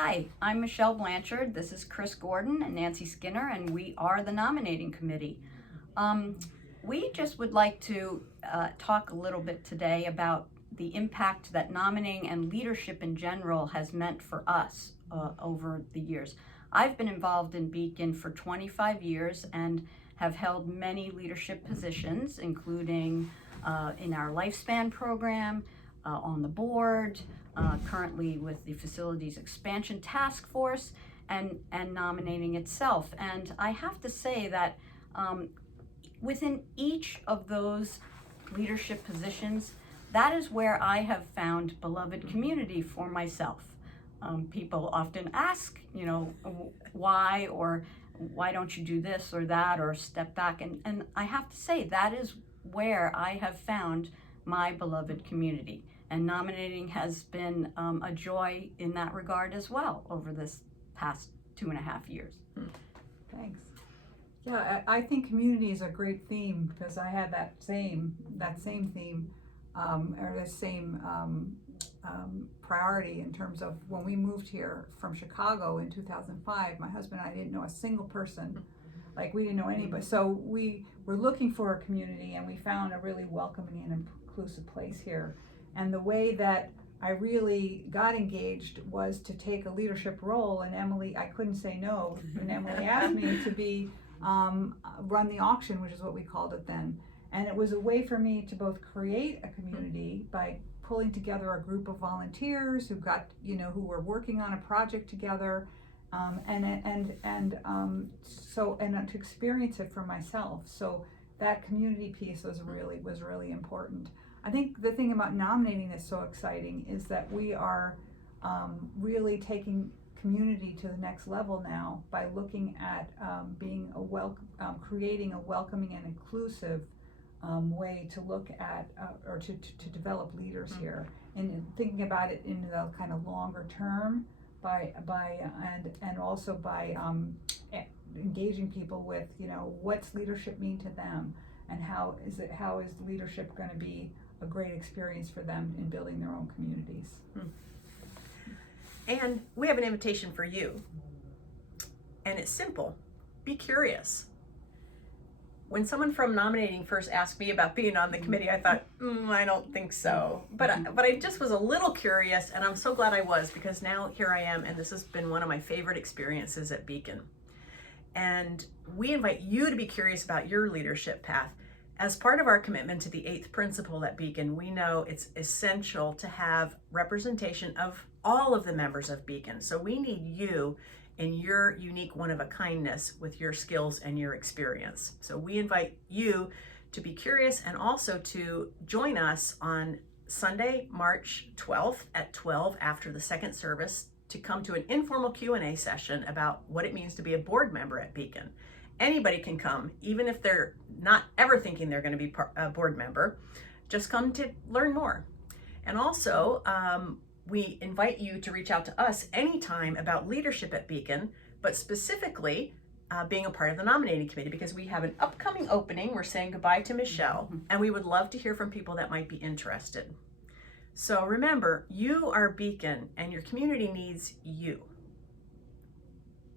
Hi, I'm Michele Blanchard. This is Kris Gordon and Nancy Skinner, and we are the Nominating Committee. We just would like to talk a little bit today about the impact that nominating and leadership in general has meant for us over the years. I've been involved in Beacon for 25 years and have held many leadership positions, including in our lifespan program, on the board, currently with the Facilities Expansion Task Force, and nominating itself. And I have to say that within each of those leadership positions, that is where I have found beloved community for myself. People often ask, why, or why don't you do this or that, or step back? And I have to say, that is where I have found my beloved community. And nominating has been a joy in that regard as well over this past 2.5 years. Thanks. Yeah, I think community is a great theme because I had that same theme, or the same priority in terms of when we moved here from Chicago in 2005. My husband and I didn't know a single person. Like, we didn't know anybody. So we were looking for a community, and we found a really welcoming and inclusive place here. And the way that I really got engaged was to take a leadership role, and Emily, I couldn't say no, and Emily asked me to be run the auction, which is what we called it then. And it was a way for me to both create a community by pulling together a group of volunteers who were working on a project together, and to experience it for myself. So that community piece was really important. I think the thing about nominating that's so exciting is that we are really taking community to the next level now by looking at creating a welcoming and inclusive way to look at or to develop leaders here, and thinking about it in the kind of longer term and also by engaging people with what's leadership mean to them, and how is leadership going to be a great experience for them in building their own communities. And we have an invitation for you, and it's simple: be curious. When someone from nominating first asked me about being on the committee, I thought, I don't think so. But I just was a little curious, and I'm so glad I was, because now here I am, and this has been one of my favorite experiences at Beacon. And we invite you to be curious about your leadership path. As part of our commitment to the 8th principle at Beacon, we know it's essential to have representation of all of the members of Beacon. So we need you in your unique one-of-a-kindness with your skills and your experience. So we invite you to be curious and also to join us on Sunday, March 12th at 12 after the second service to come to an informal Q&A session about what it means to be a board member at Beacon. Anybody can come, even if they're not ever thinking they're going to be a board member. Just come to learn more. And also, we invite you to reach out to us anytime about leadership at Beacon, but specifically being a part of the nominating committee, because we have an upcoming opening. We're saying goodbye to Michele, and we would love to hear from people that might be interested. So remember, you are Beacon, and your community needs you.